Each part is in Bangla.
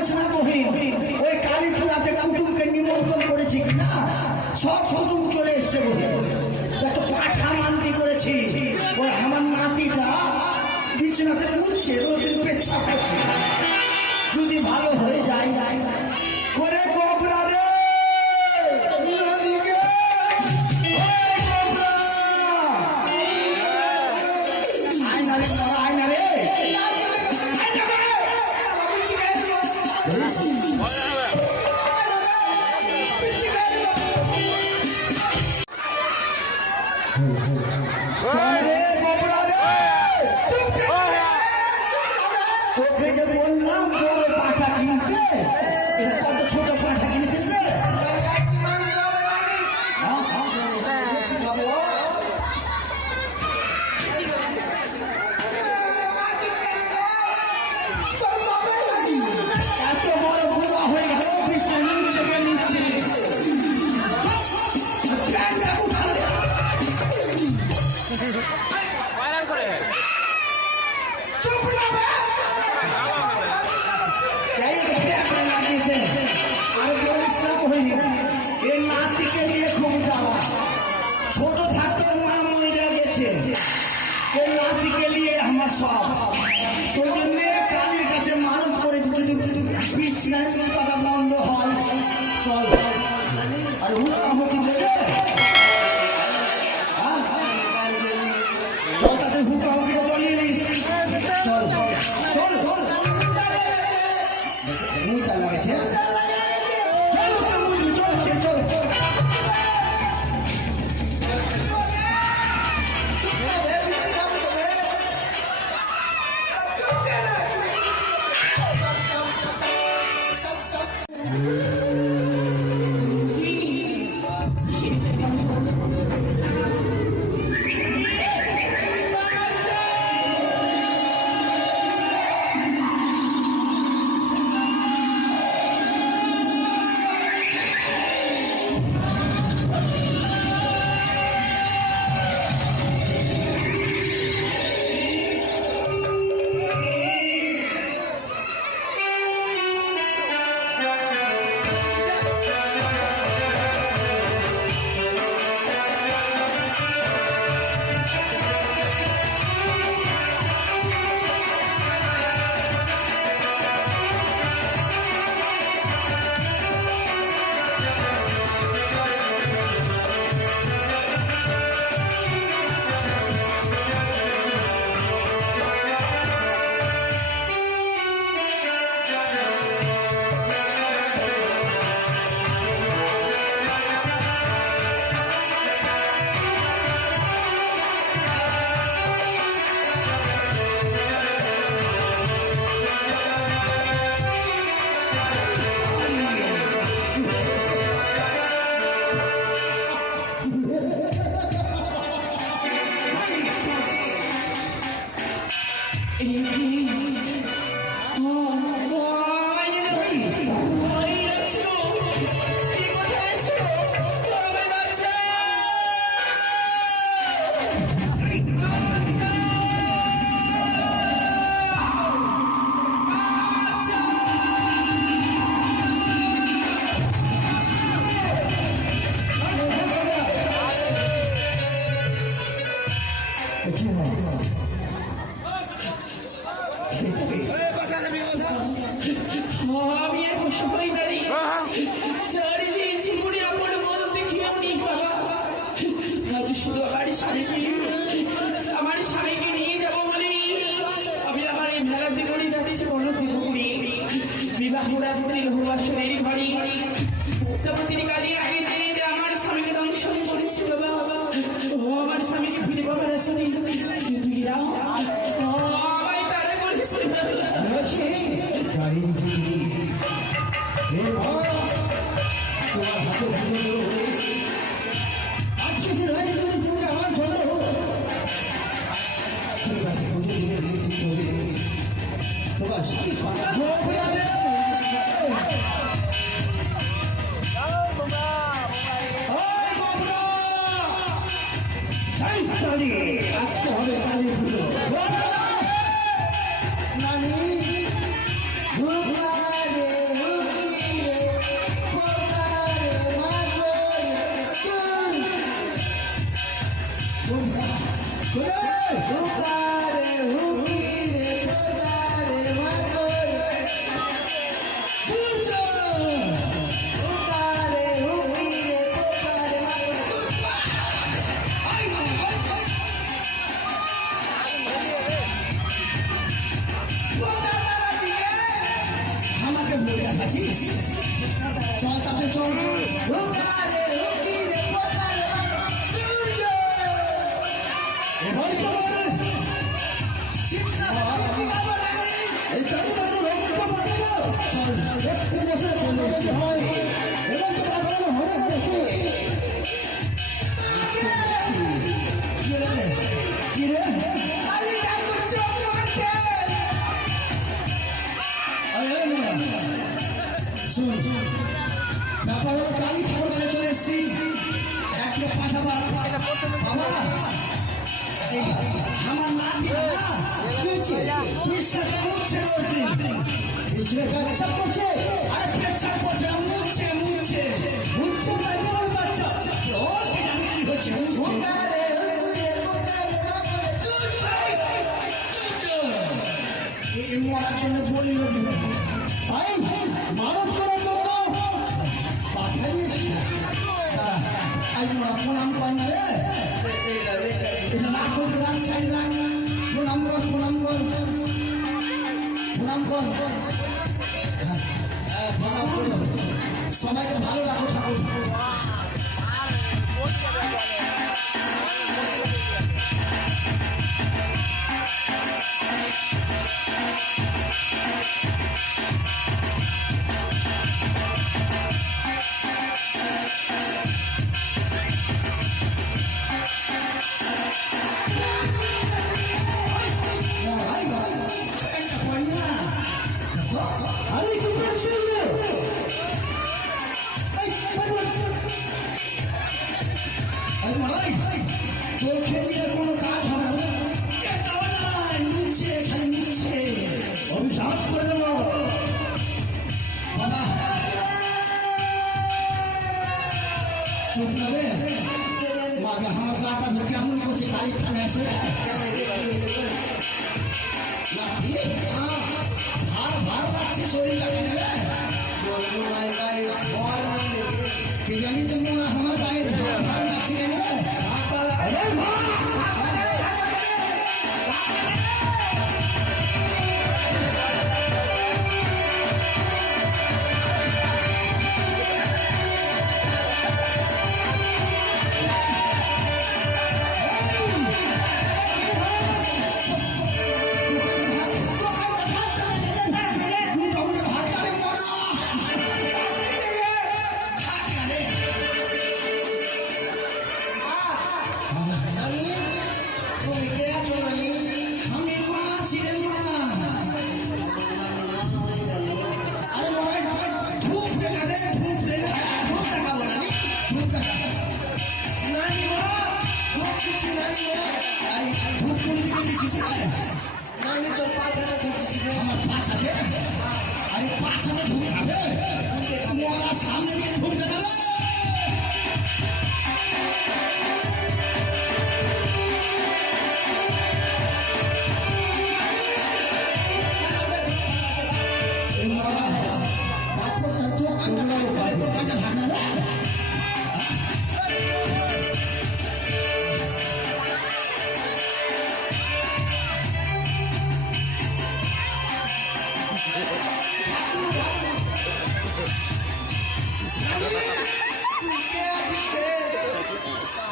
বলিস না বহিন, ওই কালী পূজাতে কুটুমকে নিমন্ত্রণ করেছি কিনা, সব কুটুম চলে এসছে বলে একটা পাঠা মান্তি করেছি। ওই আমার নাতিটা বিছানাতে উঠছে, রোদিন পেচ্ছাপ করছে। যদি ভালো হয়ে যায় করে গোবরা রে, তোকে যে বললাম বড় পাঠা কিনতে, কত ছোট পাঠা কিনেছিস রে? এত বড় বুড়া হয়ে গেল, বিছনা নিচ্ছে নিচ্ছে ছোট থাকতে মা মরে গেছে, ওই নাতিকে নিয়ে আমার সব। ওই জন্য কালীর কাছে মানত করে যদি বিছনায় কথা বন্ধ হয়, চল আর হুকাহুকি করে চল, তাদের হুকাহুকিটা চলিয়ে নিস। চল চল চল মুইটা লাগছে, চল চল চল চল। আমার স্বামীকে নিয়ে যাবো বলে আমি আমার এই মেলার বিগড়ি যাচ্ছি পুকুরে বিবাহ রাত্রি লহুবাসনের ঘরে তিনি কালী আগে আমার স্বামীকে দংশন করেছিল। ও আমার স্বামীকে ফিরে পাবার স্বামী কিন্তু আমায় তারা করেছে আজকে হবে কালী পুজো। একটা পাঠাবা বাবা এই আমার নাতি না হয়েছে বিশ্বাস করছে রোজদিন পিছনে পেচ্ছাপ করছে আরে পেচ্ছাপ করছে না মুছছে মুছছে মুছছে না কেমন বাচ্চা ও কি জানি কি হচ্ছে এই মরার জন্য বলি ভাই মানত করার জন্য পাঠাইস আজ মরা প্রণাম কর না রে এটা না করে রাখ সাইড রাখ প্রণাম কর প্রণাম কর প্রণাম কর প্রণাম করো সবাইকে ভালো রাখো ঠাকুর কোনো কাজ হবে না নিচ্ছে খালি নিচ্ছে অভিশাপ করে দেব বাবা চুপ না রে বাবা আমার গাটা কেমন করছে গাড়ি খানে আছে ভার ভার লাগছে শরীরটাকে কে জানি তো মনে আমার গায়ে ভার ভার লাগছে কেন সামনে দিকে ঢুকতে গেলে দোকানটা ভাঙা না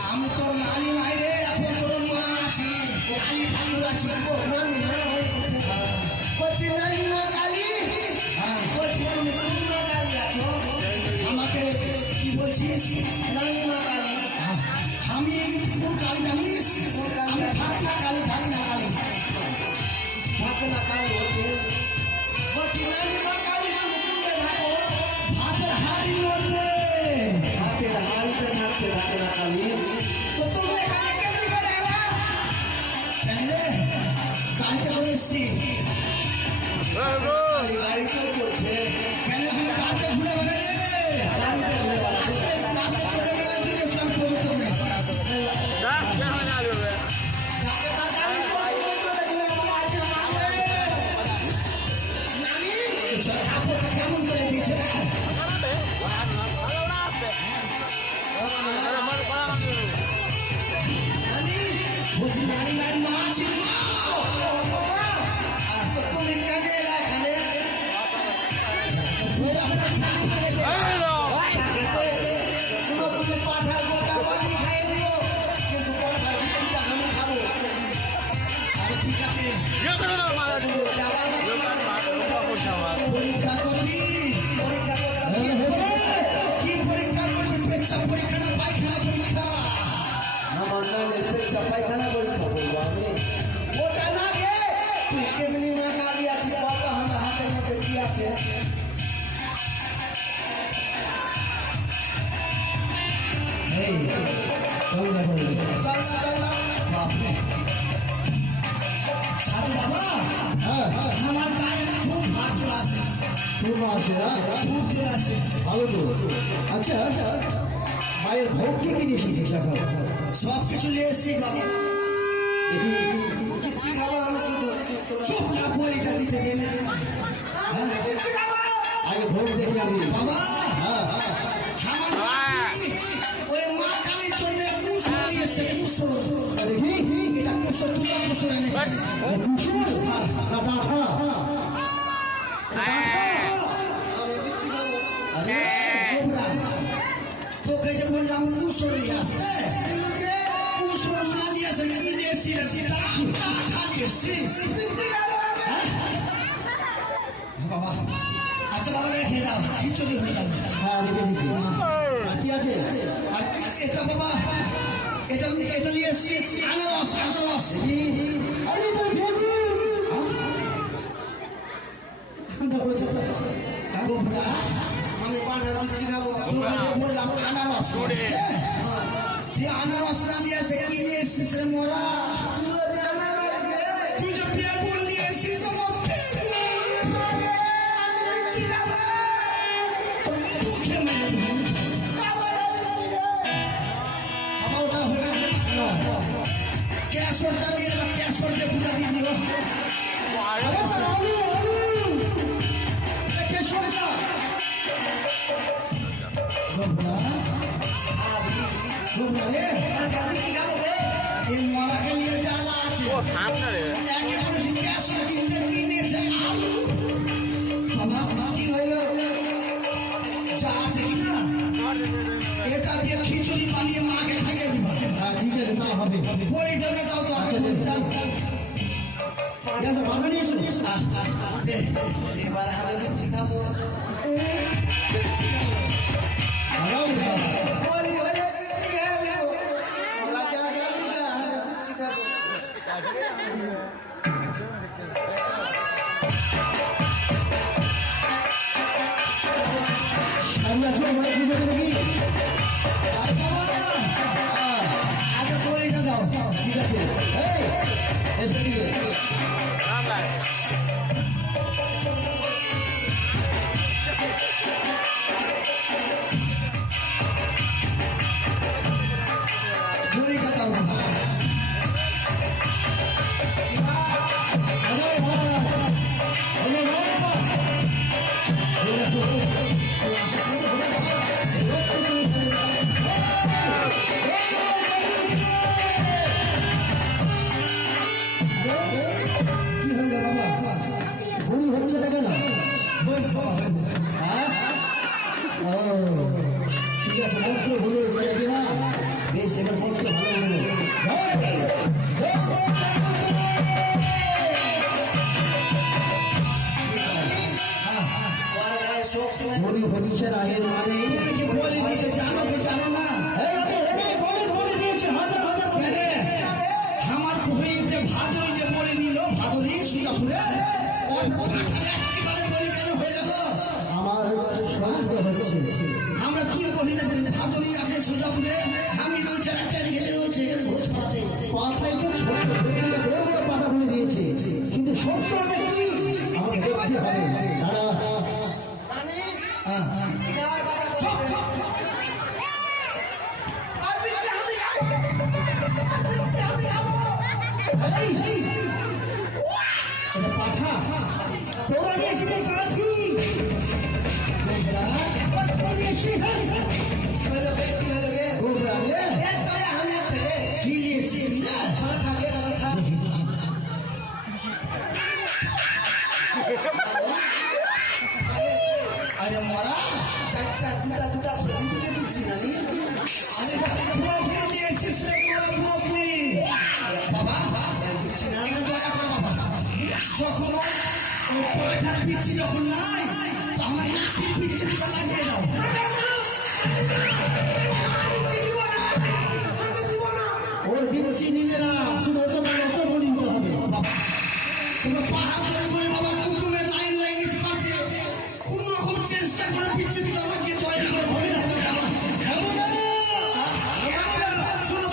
আমি তোর নানি নাই রে এখন তোর মা আছি নানি ঠাকুর আছি বলছি নানি মা কালী বলছি আমাকে কি বলছিস নানি মা কালী আমি কোন কালী জানিস আমি ঠাকুর কালী ঠাকুর কালী ঠাকুর কালী বলছি নানি মা কালী ভাতের হাড়ি মধ্যে হাতের হাড়িতে থাকছে ঠাকুর কালী তো তুমি এখানে কেমনি করে এলা কেন রে গাড়িতে করে এসছি গাড়িতে করছে কেন আমি গাড়িতে ঘুরে বেড়াই গাড়িতে ঘুরে বেড়াই গাড়িতে চলে বেড়াই দিয়ে সব চলে তোমরা কেমন করে দিয়েছে বলছি নারী নারী মা ছিল তুমি কাজে এখানে পাঠার গোটা পানি খাই দিও কিন্তু পাঠার ভিতরটা আমি খাবো আরে ঠিক আছে পরীক্ষা করবি কি পরীক্ষা করবি পেচ্ছাপ পরীক্ষা না পায়খানা পরীক্ষা আমার নামের পেচ্ছাপ পায়খানা পরীক্ষা করবো আমি ওটা না গে তুই কেমনি মা কালী আছিস বাবা আমার হাতের মধ্যে কি আছে এই বাপরে। সাধু বাবা, আমার গায়ে খুব ভাত চলে আসে, খুব চলে আসে। ভালো তো। আচ্ছা মায়ের ভোগ কি কি নিয়ে এসেছিস এখন? সব কিছু নিয়ে এসেছি বাবা। এটি কিচ্ছু খাবার আমি শুধু চুপ না পরীক্ষা দিতে গেলে আগে ভোগ দেখে আনবি। বাবা আমার নাতি ওই মা কালীর জন্য কুসুর নিয়ে এসেছে, কুসুর। দেখি এটা কুসুর, দুটো কুসুর এনেছে। কুসুর না পাঠা? আমি কিচ্ছু খাবো। আরে গোবরা, তোকে যে বললাম কুসুর নিয়ে আসতে, কুসুর না নিয়ে আসে, নিয়ে এসেছি পাঠা নিয়ে এসেছি। বাবা আচ্ছা বাবা রেখে দাও, খিচুড়ি হয়ে যাবে। হ্যাঁ রেখে দিচ্ছি। আর কি আছে? আর এটা বাবা, এটা নিয়ে এসেছি আনারস, আনারস। আরে তুই গোবরা, আমি পাঠার বিচ্ছি খাবো, তোকে যে বললাম আনারস। তুই আনারস না নিয়ে এসে কি নিয়ে এসেছিস রে মোরা? তুই যে বেগুন নিয়ে এসেছিস আমার বেগুন। মুখে মেরে দেবো। বাবা ওটা হয়ে গেল। ক্যাশরটা নিয়ে এলাম, ক্যাশর দিয়ে ফুটা দিয়ে দিল। গোবরা, গোবরা রে, এই মরাকে নিয়ে জ্বালা আছে। একে বলেছি ক্যাশর কিনতে কিনেছে আলু। বাবা কি হইল? যা আছে কিনা এটা দিয়ে খিচুড়ি বানিয়ে মাকে খাইয়ে দিব। হ্যাঁ ঠিক আছে, তা হবে। পরিটাকে দাও তো। মাথা নিয়েছো? এবার আমি কিচ্ছু খাবো। আমি আজকে মনে পুজো দেবো কি? আগে পরিটা দাও। ঠিক আছে। এই, এসে দিকে। পরিটা দাও। কি হইল বাবা? ভুল হচ্ছে না কেন? হইল বাবা, হইল। হ্যাঁ? ও, ঠিক আছে, মন্ত্র ভুল হয়েছে নাকি না? বেশ, এবার মন্ত্র ভালো হলো। মনি হরিষের আয়ের মানে কি বলি দিতে জানো তো জানো না? কেনে? আমার বহির যে ভাদরি যে বলে দিল, ভাদরি সুজাপুরে, ওর পাঠারে একেবারে বলি কেন হয়ে গেল? আমার সন্দেহ হচ্ছে। আমরা কি বলি না যে ভাদরি আছে সুজাপুরে, আমি রয়েছে একটা রেখে রয়েছে ঘোষ পাতে। পাঠাই তো ছোট, দোকানে বড় বড় পাঠা বলে দিয়েছে, কিন্তু সত্য হবে কি? আমাকে দেখতে হবে। দাঁড়া। চুপ, চুপ, চুপ। এই, এটা পাঠা তোরা নিয়ে এসেছিস সাথী? গোবরা রে, কি নিয়েছিস না? আরে মরা চারটা দুটা দুটো দিচ্ছি না। আরে ব্রোকলি নিয়ে এসেছিস রে, ব্রোকলি। বাবা দিচ্ছি না, দয়া করে বাবা। যখন ওই পাঠার পিচ্ছি যখন নাই, তো আমার নাতির পিচ্ছি লাগিয়ে দাও। ওর বিরুচি নিজেরা শুধু ওটা বলে দিতে হবে। কোনো পাহাড় ধরে বলে বাবা কুকুমের লাইন লাগিয়েছে পাশে, কোনো রকম চেষ্টা করে পিচ্ছি দুটো লাগিয়ে তৈরি করে হবে না। শুনো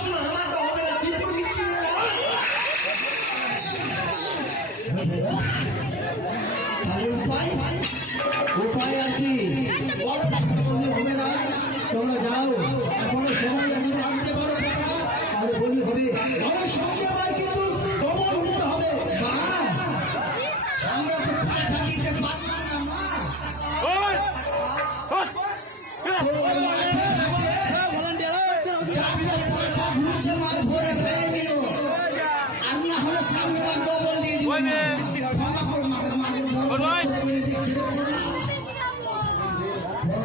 ক্ষমা করো মাকে মাকে বড় বড় চোখ করে দেখছে বড়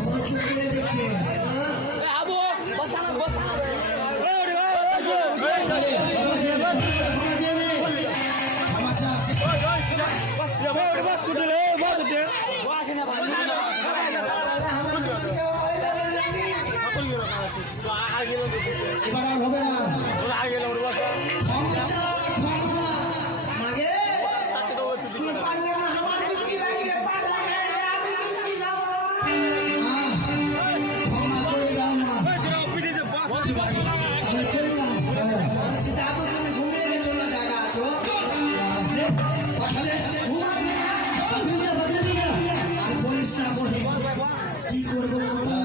বড় চোখ করে দেখছে ক্ষমা চা এবার আর হবে না ক্ষমা চা ক্ষমা মাগে তুই পারলে না আমার নিচে লাগিয়ে পাড়া গায়ে আমি নিচে যাব ক্ষমা করে দাও না ঠিক আছে আমরা চললাম বলছি দাদু তুমি ঘুমিয়ে গেছো না জায়গা আছো পাঠালে আর বলিস না বলে কি করবো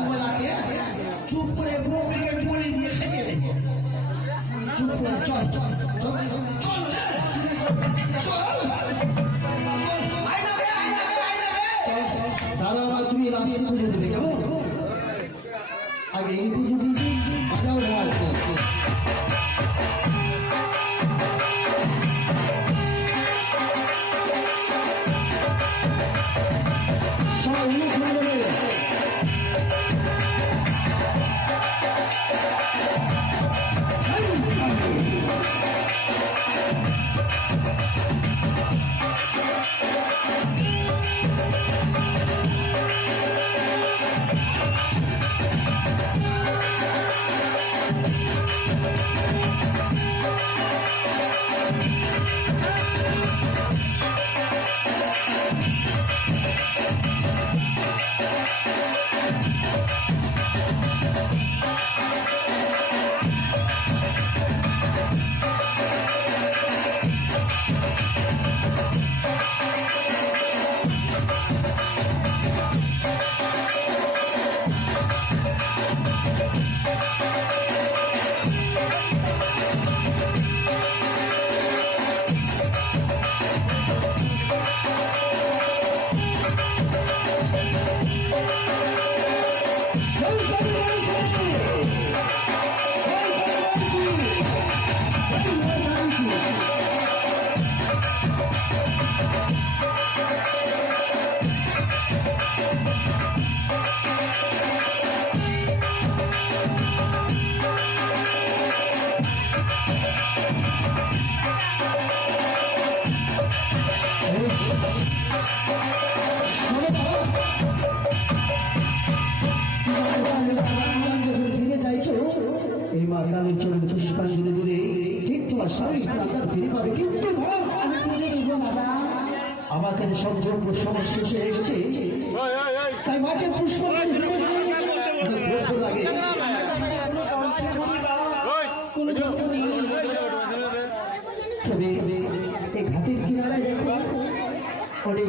বলাকে চুপ করে বকরিকে বলি দিয়ে খেয়ে দেবো চুপ করে চল চল চল চল দাদা আমার তুমি রাস্তা পুজো দেবে কেমন আগে এই পুজো দিয়েছি আগাও সবাই অনুষ্ঠান দেবে এই মা কালের চরণ পুষ্পাঞ্জলি দিলে ঠিক তোমার স্বামী আপনার ফিরে পাবে কিন্তু আমি ফিরে দিব বাবা আমার কাছে সম্পর্ক সমস্যা শেষে এসেছে তাই মাকে পুষ্পাঞ্জলি দিতে লাগে তবে এই ঘাটের কিনারায় দেখো অনেক